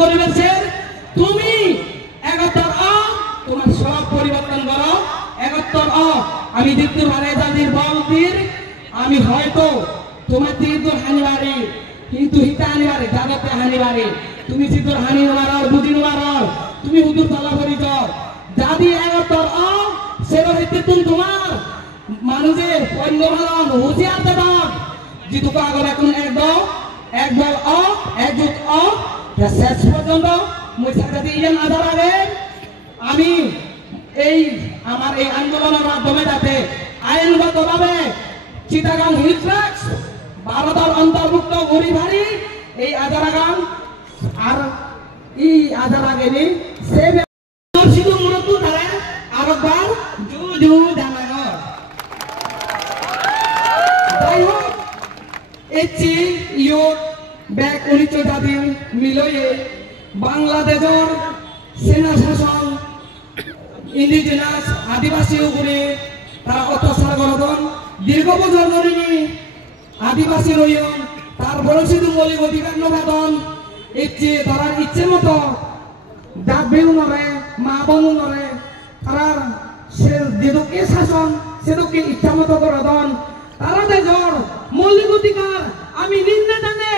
গরিবের তুমি 71 তোমার সব পরিবর্তন করো 71 আমি দিতুর হারে জাতির বলতির আমি হয়তো তোমার দিতুর হানিবারে কিন্তু হিতা হানিবারে জাগতে হানিবারে তুমি দিতুর হানি মারার বুদিন মারার তুমি হুদুর তলা করিছ জাতি 71 সেরো হিতে তোমার মানুষের পণ্য ভালন হুঁশিয়ার দেবান জিতু আগর এখন একদল একজুট শেষ পর্যন্ত মুই সাথে ইয়েন আধার আগে আমি এই আমার এই আন্দোলনের মাধ্যমে যাতে আইনগতভাবে চিটাগাং হিল ট্রাক্স ভারতের অন্তর্ভুক্ত গরিবাড়ি এই আজারাগাং আর এই আজার আগে নি সে শুধু মূলত তারা আরেকবার জু জানাগর যাই হোক এচি ইয়োট ব্যাক 19 জাতি মিলয়ে বাংলাদেশের সেনা শাসন ইন্ডিজিনাস আদিবাসী উপরে তারা অত্যাচার করতন দীর্ঘ বছর ধরে আদিবাসী রইন তারপরে শুধু মৌলিক অধিকার নবাদন তারা ইচ্ছে মতো জাত বেউ নরে মা বোন নরে তারা সে যেদুকে শাসন সেদুকে ইচ্ছা মতো করতন তারা দেশর মৌলিক অধিকার আমি নিন্দে জানে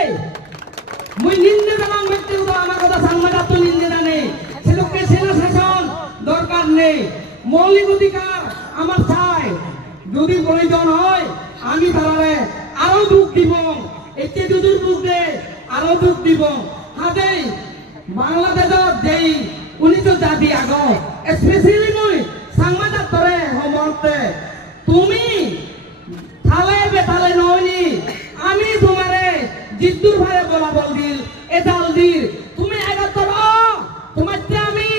মুই নিন্দে জানান ব্যক্তিগত আমার কথা সাংবাদিক তো নিন্দে জানে সেদুকে সেনা শাসন দরকার নেই মৌলিক অধিকার আমার চাই যদি প্রয়োজন হয় আমি তারারে আরো দুঃখ দিব এতে দুদুর বুক দে আরো দুঃখ দিব হাতেই বাংলাদেশের যেই 19 জাতি আগ স্পেশালি মই সাংবাদিক তরে হমতে তুমি থালে বেতালে নইনি আমি তোমারে জিদ্দুর ভারে বলা বল দিল এদাল দিল তুমি 71 তোমার আমি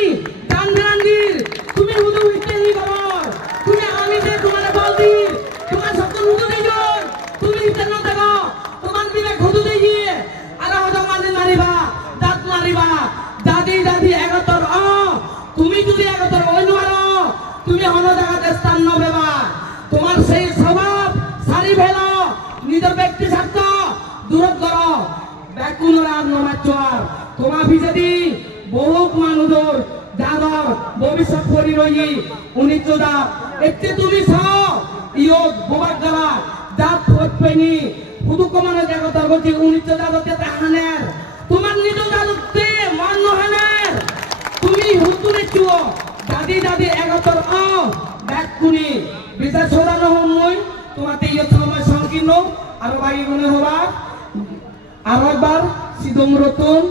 জানরাঙ্গির তুমি হুদু ইত্যাদি করো তুমি আমি যে তোমারে বল দিল তোমার শব্দ হুদু দেই তুমি ইত্যাদি না দেখো তোমার বিবেক হুদু দেই গিয়ে আর হয়তো মানে মারিবা দাঁত মারিবা দাদি 71 তুমি যদি 71 অন্য আরো তুমি অন্য জায়গাতে স্থান নবেবা তোমার সেই স্বভাব সারি ফেলো নিজের ব্যক্তি স্বার্থ দূর করো ব্যাকুলর আর নমাচর তোমার বিজেদি বহুত মানুষের যাদব ভবিষ্যৎ পরি রই 19 জাত এতে তুমি সব ইয়োগ বোবাক গলা জাত ফটপেনি হুদু কমানো জায়গাটার বলছি 19 জাততে হানের তোমার নিজ জাততে মান হানের তুমি হুতুরে চুও দাদি 71 ব্যাকুনি বিচার সরানো হই তোমাতে ইয়ে সময় সংকীর্ণ আর বাকি গুণে হবা আর একবার সিদম রতন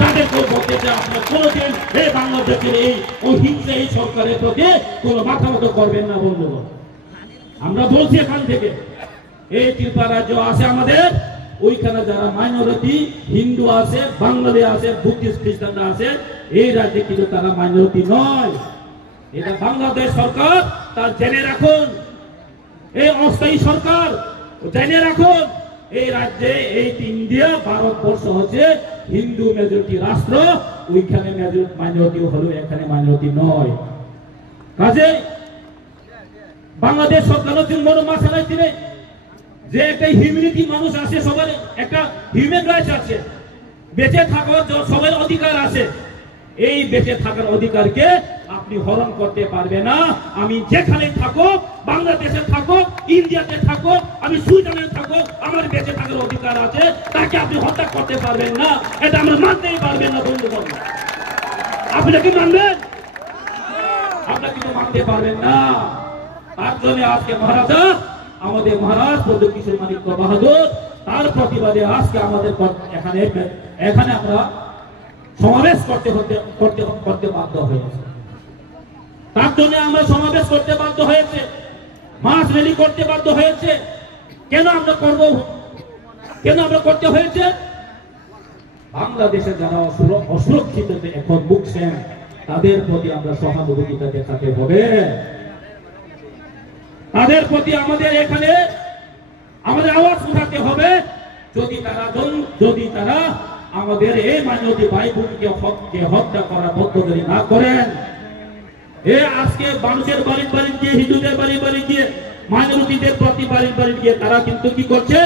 তাদের বলতে যে আপনার কোনোদিন এই বাংলাদেশের এই অহিংসা এই সরকারের প্রতি কোনো মাথা মতো করবেন না বন্ধুগণ আমরা বলছি এখান থেকে এই ত্রিপুরা রাজ্য আছে আমাদের ওইখানে যারা মাইনরিটি হিন্দু আছে বাঙালি আছে বুদ্ধিস্ট খ্রিস্টানরা আছে এই রাজ্যে কিন্তু তারা মাইনরিটি নয় এটা বাংলাদেশ সরকার তার জেনে রাখুন এই অস্থায়ী সরকার জেনে রাখুন এই রাজ্যে এই ইন্ডিয়া ভারতবর্ষ হচ্ছে হিন্দু মেজরিটি রাষ্ট্র ওইখানে মাইনরিটি হলো এখানে মাইনরিটি নয় কাজে বাংলাদেশ সরকার হচ্ছে মনোমাসানায় দিনে যে একটা হিউম্যানিটি মানুষ আছে সবার একটা হিউম্যান রাইটস আছে বেঁচে থাকার সবার অধিকার আছে এই বেঁচে থাকার অধিকারকে আপনি হরণ করতে পারবে না আমি যেখানে থাকো বাংলাদেশে থাকো ইন্ডিয়াতে থাকো আমি সুইজারল্যান্ডে থাকো আমার বেঁচে থাকার অধিকার আছে তাকে আপনি হত্যা করতে পারবেন না এটা আমরা মানতেই পারবেন না বন্ধুগণ আপনি কি মানবেন আপনারা কিন্তু মানতে পারবেন না তার জন্য আজকে মহারাজা আমাদের মহারাজ পদ্ম কিশোর মানিক্য বাহাদুর তার প্রতিবাদে আজকে আমাদের এখানে আমরা সমাবেশ করতে বাধ্য হয়েছে তার জন্য আমরা সমাবেশ করতে বাধ্য হয়েছে মাস র্যালি করতে বাধ্য হয়েছে কেন আমরা করব কেন আমরা করতে হয়েছে বাংলাদেশে যারা অসুরক্ষিত এখন ভুগছেন তাদের প্রতি আমরা সহানুভূতিটা দেখাতে হবে তাদের প্রতি আমাদের এখানে আমাদের আওয়াজ উঠাতে হবে যদি তারা আমাদের এই মানবী ভাই বোনকে হত্যা করার পদ্ধতি না করেন আজকে মানুষের বাড়ি বাড়ি গিয়ে হিন্দুদের বাড়ি বাড়ি গিয়ে মাইনরিটিদের প্রতি বাড়ি বাড়ি গিয়ে তারা কিন্তু কি করছে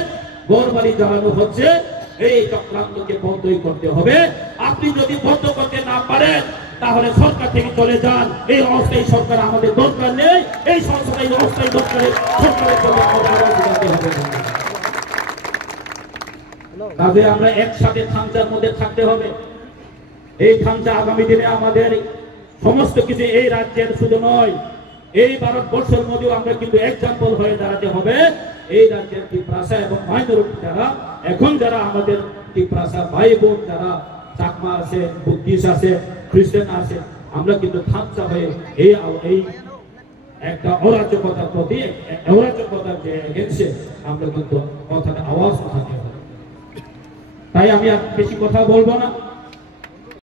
ঘর বাড়ি জ্বালানো হচ্ছে এই চক্রান্তকে বন্ধই করতে হবে। আপনি যদি বন্ধ করতে না পারেন তাহলে সরকার থেকে চলে যান। এই অস্থায়ী সরকার আমাদের দরকার নেই। এই সংস্থায় অস্থায়ী সরকারের জন্য আমাদের আওয়াজ উঠাতে হবে। কাজে আমরা একসাথে খামচার মধ্যে থাকতে হবে। এই খামচা আগামী দিনে আমাদের সমস্ত কিছু এই রাজ্যের শুধু নয়, এই ভারতবর্ষের মধ্যেও আমরা কিন্তু এক্সাম্পল হয়ে দাঁড়াতে হবে। এই রাজ্যের ত্রিপ্রাসা এবং মাইনরিটি যারা এখন যারা আমাদের ত্রিপ্রাসা ভাই বোন যারা চাকমা আছে, বুদ্ধিস্ট আছে, খ্রিস্টান আছে, আমরা কিন্তু খামচা হয়ে এই একটা অরাজকতার প্রতি অরাজকতার যে এগেন্সে আমরা কিন্তু কথাটা আওয়াজ উঠাতে হবে। তাই আমি আর বেশি কথা বলবো না।